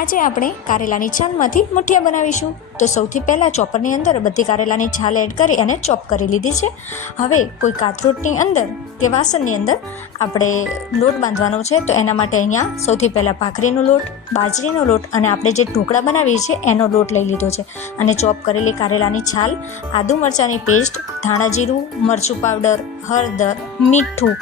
આજે આપણે કારેલાની છાલમાંથી મુઠિયા બનાવીશું. તો સૌથી પહેલાં ચોપરની અંદર બધી કારેલાની છાલ એડ કરી અને ચોપ કરી લીધી છે. હવે કોઈ કાથરોટની અંદર કે વાસણની અંદર આપણે લોટ બાંધવાનો છે, તો એના માટે અહીંયા સૌથી પહેલાં ભાખરીનો લોટ, બાજરીનો લોટ અને આપણે જે ઢોકળા બનાવીએ છીએ, એનો લોટ લઈ લીધો છે. અને ચોપ કરેલી કારેલાની છાલ, આદુ મરચાંની પેસ્ટ, ધાણા જીરું, મરચું પાવડર, હળદર, મીઠું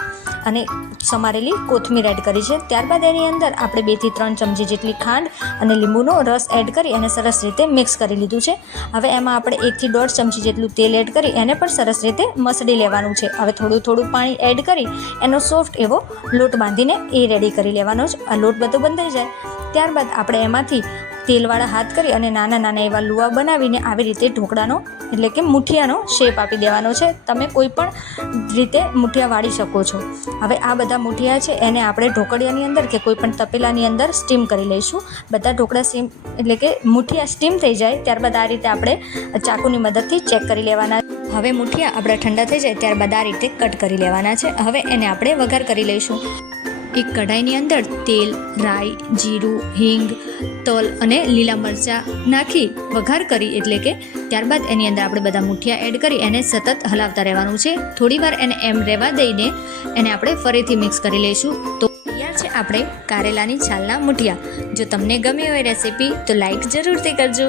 અને સમારેલી કોથમીર એડ કરી છે. ત્યારબાદ એની અંદર આપણે બેથી ત્રણ ચમચી જેટલી ખાંડ અને લીંબુનો રસ એડ કરી અને સરસ રીતે મિક્સ કરી લીધું છે. હવે એમાં આપણે એકથી દોઢ ચમચી જેટલું તેલ એડ કરી એને પણ સરસ રીતે મસળી લેવાનું છે. હવે થોડું થોડું પાણી એડ કરી એનો સોફ્ટ એવો લોટ બાંધીને એ રેડી કરી લેવાનો છે. આ લોટ બધો બંધાઈ જાય. ત્યારબાદ આપણે એમાંથી તેલવાળા હાથ કરી અને નાના નાના એવા લુવા બનાવીને આવી રીતે ઢોકળાનો, એટલે કે મુઠિયાનો શેપ આપી દેવાનો છે. તમે કોઈ પણ રીતે મુઠિયા વાળી શકો છો. હવે આ બધા મુઠિયા છે, એને આપણે ઢોકળિયાની અંદર કે કોઈ પણ તપેલાની અંદર સ્ટીમ કરી લઈશું. બધા ઢોકળા સ્ટીમ એટલે કે મુઠિયા સ્ટીમ થઈ જાય, ત્યારબાદ આ રીતે આપણે ચાકુની મદદથી ચેક કરી લેવાના. હવે મુઠિયા આપણા ઠંડા થઈ જાય, ત્યારબાદ આ રીતે કટ કરી લેવાના છે. હવે એને આપણે વઘાર કરી લઈશું. એક કઢાઈની અંદર તેલ, રાઈ, જીરું, હિંગ, તલ અને લીલા મરચાં નાખી વઘાર કરી એટલે કે ત્યારબાદ એની અંદર આપણે બધા મુઠિયા એડ કરી એને સતત હલાવતા રહેવાનું છે. થોડીવાર એને એમ રહેવા દઈને એને આપણે ફરીથી મિક્સ કરી લઈશું. તો તૈયાર છે આપણે કારેલાની છાલના મુઠિયા. જો તમને ગમી હોય રેસીપી, તો લાઈક જરૂરથી કરજો.